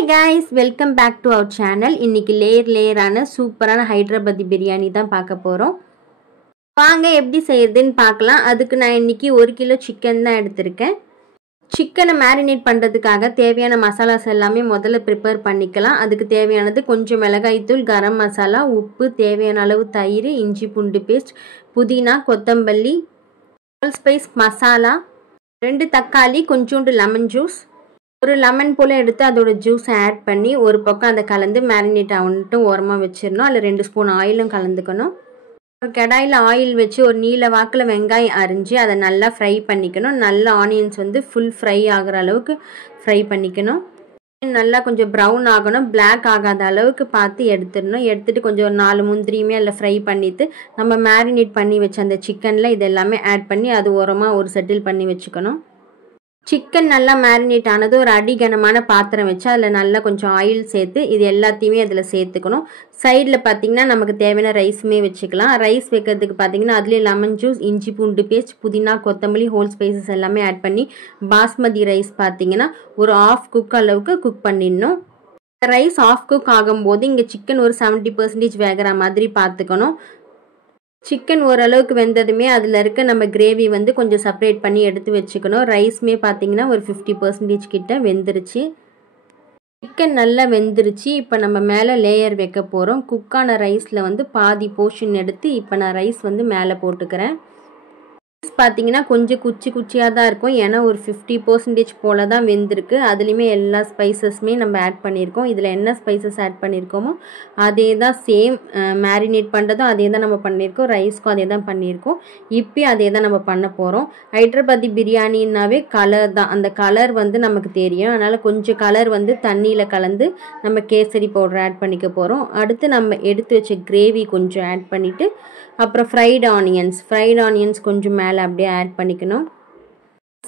Hi guys, welcome back to our channel. இன்னைக்கு லேயரான சூப்பரான ஹைதராபாதி பிரியாணி தான் பார்க்க போறோம். வாங்க எப்படி செய்யறதுன்னு பார்க்கலாம். அதுக்கு நான் இன்னைக்கு 1 கிலோ சிக்கன் தான் எடுத்துர்க்கேன். சிக்கனை மேரினேட் பண்றதுக்காக தேவையான மசாலாஸ் எல்லாமே முதல்ல ப்ரிப்பேர் பண்ணிக்கலாம். அதுக்கு தேவையானது கொஞ்சம் மிளகாய் தூள், கரம் மசாலா, உப்பு, தேவையான அளவு தயிர், இஞ்சி பூண்டு பேஸ்ட், புதினா, கொத்தமல்லி, ஹோல் ஸ்பைஸ் மசாலா, 2 தக்காளி, கொஞ்சோண்டு லெமன் ஜூஸ், ஒரு லெமன் போல் எடுத்து அதோட ஜூஸை ஆட் பண்ணி ஒரு பக்கம் அதை கலந்து மேரினேட் ஆகிட்டு ஓரமாக வச்சிடணும். அதில் 2 ஸ்பூன் ஆயிலும் கலந்துக்கணும். ஒரு கடாயில் ஆயில் வச்சு ஒரு நீல வாக்கில் வெங்காயம் அரிஞ்சு அதை நல்லா ஃப்ரை பண்ணிக்கணும். நல்லா ஆனியன்ஸ் ஃபுல் ஃப்ரை ஆகிற அளவுக்கு ஃப்ரை பண்ணிக்கணும். நல்லா கொஞ்சம் ப்ரௌன் ஆகணும், பிளாக் ஆகாத அளவுக்கு பார்த்து எடுத்துடணும். எடுத்துகிட்டு கொஞ்சம் 4 முந்திரியுமே அதில் ஃப்ரை பண்ணிவிட்டு நம்ம மேரினேட் பண்ணி வச்ச அந்த சிக்கனில் இது எல்லாமே ஆட் பண்ணி அது ஓரமாக ஒரு செட்டில் பண்ணி வச்சுக்கணும். சிக்கன் நல்லா மேரினேட் ஆனது ஒரு அடிகனமான பாத்திரம் வச்சு அதில் நல்லா கொஞ்சம் ஆயில் சேர்த்து இது எல்லாத்தையுமே அதில் சேர்த்துக்கணும். சைடில் பார்த்திங்கன்னா நமக்கு தேவையான ரைஸுமே வச்சுக்கலாம். ரைஸ் வைக்கிறதுக்கு பார்த்திங்கன்னா அதுலேயே லெமன் ஜூஸ், இஞ்சி பூண்டு பேஸ்ட், புதினா, கொத்தமல்லி, ஹோல் ஸ்பைசஸ் எல்லாமே ஆட் பண்ணி பாஸ்மதி ரைஸ் பார்த்திங்கன்னா ஒரு 1/2 குக் அளவுக்கு குக் பண்ணிடணும். ரைஸ் 1/2 குக் ஆகும்போது இங்கே சிக்கன் ஒரு 70% வேகிற மாதிரி பார்த்துக்கணும். சிக்கன் ஓரளவுக்கு வெந்ததுமே அதில் இருக்க நம்ம கிரேவி கொஞ்சம் செப்பரேட் பண்ணி எடுத்து வச்சுக்கணும். ரைஸ்மே பார்த்திங்கன்னா ஒரு 50% கிட்ட வெந்துருச்சு. சிக்கன் நல்லா வெந்துருச்சு. இப்போ நம்ம மேலே லேயர் வைக்க போகிறோம். குக்கான ரைஸில் பாதி போர்ஷன் எடுத்து இப்போ நான் ரைஸ் மேலே போட்டுக்கிறேன். பார்த்திங்கன்னா கொஞ்சம் குச்சியாக தான் இருக்கும். ஏன்னா ஒரு 50% போல் தான் வெந்திருக்கு. அதுலேயுமே எல்லா ஸ்பைசஸுமே நம்ம ஆட் பண்ணியிருக்கோம். இதில் என்ன ஸ்பைசஸ் ஆட் பண்ணியிருக்கோமோ அதே தான் சேம் மேரினேட் பண்ணுறதும் அதே தான் நம்ம பண்ணியிருக்கோம். ரைஸ்க்கும் அதே தான் பண்ணியிருக்கோம். இப்போயும் அதே தான் நம்ம பண்ண போகிறோம். ஹைதராபாதி பிரியாணின்னாவே கலர் தான். அந்த கலர் நமக்கு தெரியும். அதனால் கொஞ்சம் கலர் தண்ணியில் கலந்து நம்ம கேசரி பவுடர் ஆட் பண்ணிக்க போகிறோம். அடுத்து நம்ம எடுத்து வச்ச கிரேவி கொஞ்சம் ஆட் பண்ணிவிட்டு அப்புறம் ஃப்ரைட் ஆனியன்ஸ் கொஞ்சம் மேலே அப்படியே ஆட் பண்ணிக்கணும்.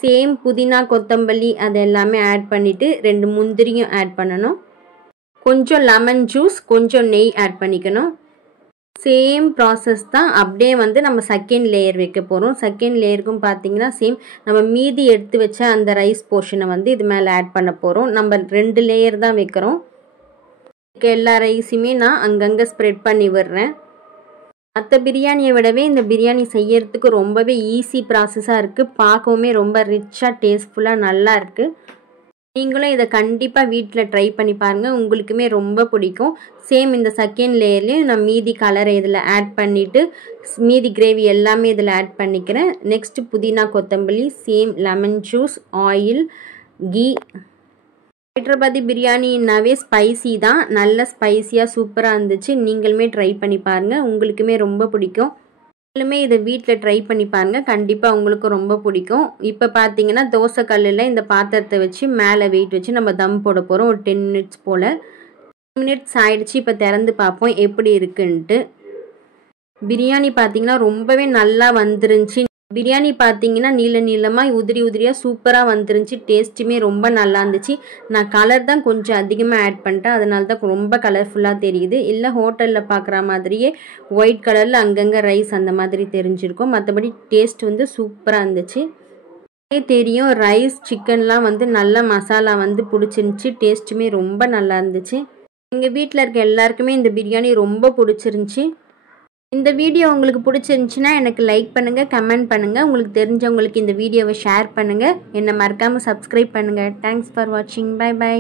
சேம் புதினா, கொத்தமல்லி அது எல்லாமே ஆட் பண்ணிவிட்டு 2 முந்திரியும் ஆட் பண்ணணும். கொஞ்சம் லெமன் ஜூஸ், கொஞ்சம் நெய் ஆட் பண்ணிக்கணும். சேம் ப்ராசஸ் தான். அப்படியே நம்ம செகண்ட் லேயர் வைக்க போகிறோம். செகண்ட் லேயருக்கும் பார்த்திங்கன்னா சேம் நம்ம மீதி எடுத்து வச்ச அந்த ரைஸ் போர்ஷனை இது மேலே ஆட் பண்ண போகிறோம். நம்ம 2 லேயர் தான் வைக்கிறோம். எல்லா ரைஸுமே நான் அங்கங்கே ஸ்ப்ரெட் பண்ணி விடுறேன். மற்ற பிரியாணியை விடவே இந்த பிரியாணி செய்யறதுக்கு ரொம்பவே ஈஸி ப்ராசஸாக இருக்குது. பார்க்கவுமே ரொம்ப ரிச்சாக டேஸ்ட்ஃபுல்லாக நல்லா இருக்குது. நீங்களும் இதை கண்டிப்பாக வீட்டில் ட்ரை பண்ணி பாருங்கள். உங்களுக்குமே ரொம்ப பிடிக்கும். சேம் இந்த செகண்ட் லேயர்லேயும் நான் மீதி கலரை இதில் ஆட் பண்ணிவிட்டு மீதி கிரேவி எல்லாமே இதில் ஆட் பண்ணிக்கிறேன். நெக்ஸ்ட்டு புதினா, கொத்தமல்லி, same lemon juice, oil, ghee. Hyderabadi பிரியாணின்னாவே ஸ்பைசி தான். நல்ல ஸ்பைசியாக சூப்பராக இருந்துச்சு. நீங்களுமே ட்ரை பண்ணி பாருங்கள். உங்களுக்குமே ரொம்ப பிடிக்கும். நீங்களுமே இதை வீட்டில் ட்ரை பண்ணி பாருங்கள். கண்டிப்பாக உங்களுக்கு ரொம்ப பிடிக்கும். இப்போ பார்த்தீங்கன்னா தோசை கல்லில் இந்த பாத்திரத்தை வச்சு மேலே வெயிட் வச்சு நம்ம தம் போட போகிறோம். ஒரு 10 மினிட்ஸ் போல். 10 மினிட்ஸ் ஆகிடுச்சு. இப்போ திறந்து பார்ப்போம் எப்படி இருக்குன்ட்டு. பிரியாணி பார்த்தீங்கன்னா ரொம்பவே நல்லா வந்துருந்துச்சு. பிரியாணி பார்த்தீங்கன்னா நீளமாக உதிரியாக சூப்பராக வந்துருந்துச்சு. டேஸ்ட்டுமே ரொம்ப நல்லா இருந்துச்சு. நான் கலர் தான் கொஞ்சம் அதிகமாக ஆட் பண்ணிட்டேன். அதனால தான் ரொம்ப கலர்ஃபுல்லாக தெரியுது. இல்லை ஹோட்டலில் பார்க்குற மாதிரியே ஒயிட் கலரில் அங்கங்கே ரைஸ் அந்த மாதிரி தெரிஞ்சிருக்கும். மற்றபடி டேஸ்ட் சூப்பராக இருந்துச்சு. தெரியும் ரைஸ் சிக்கன்லாம் நல்ல மசாலா பிடிச்சிருந்துச்சி. டேஸ்ட்டுமே ரொம்ப நல்லா இருந்துச்சு. எங்கள் வீட்டில் இருக்க எல்லாருக்குமே இந்த பிரியாணி ரொம்ப பிடிச்சிருந்துச்சி. இந்த வீடியோ உங்களுக்கு பிடிச்சிருந்துச்சுன்னா எனக்கு லைக் பண்ணுங்கள், கமெண்ட் பண்ணுங்கள். உங்களுக்கு தெரிஞ்சவங்களுக்கு இந்த வீடியோவை ஷேர் பண்ணுங்கள். என்னை மறக்காமல் சப்ஸ்கிரைப் பண்ணுங்கள். தேங்க்ஸ் ஃபார் வாட்சிங். பை.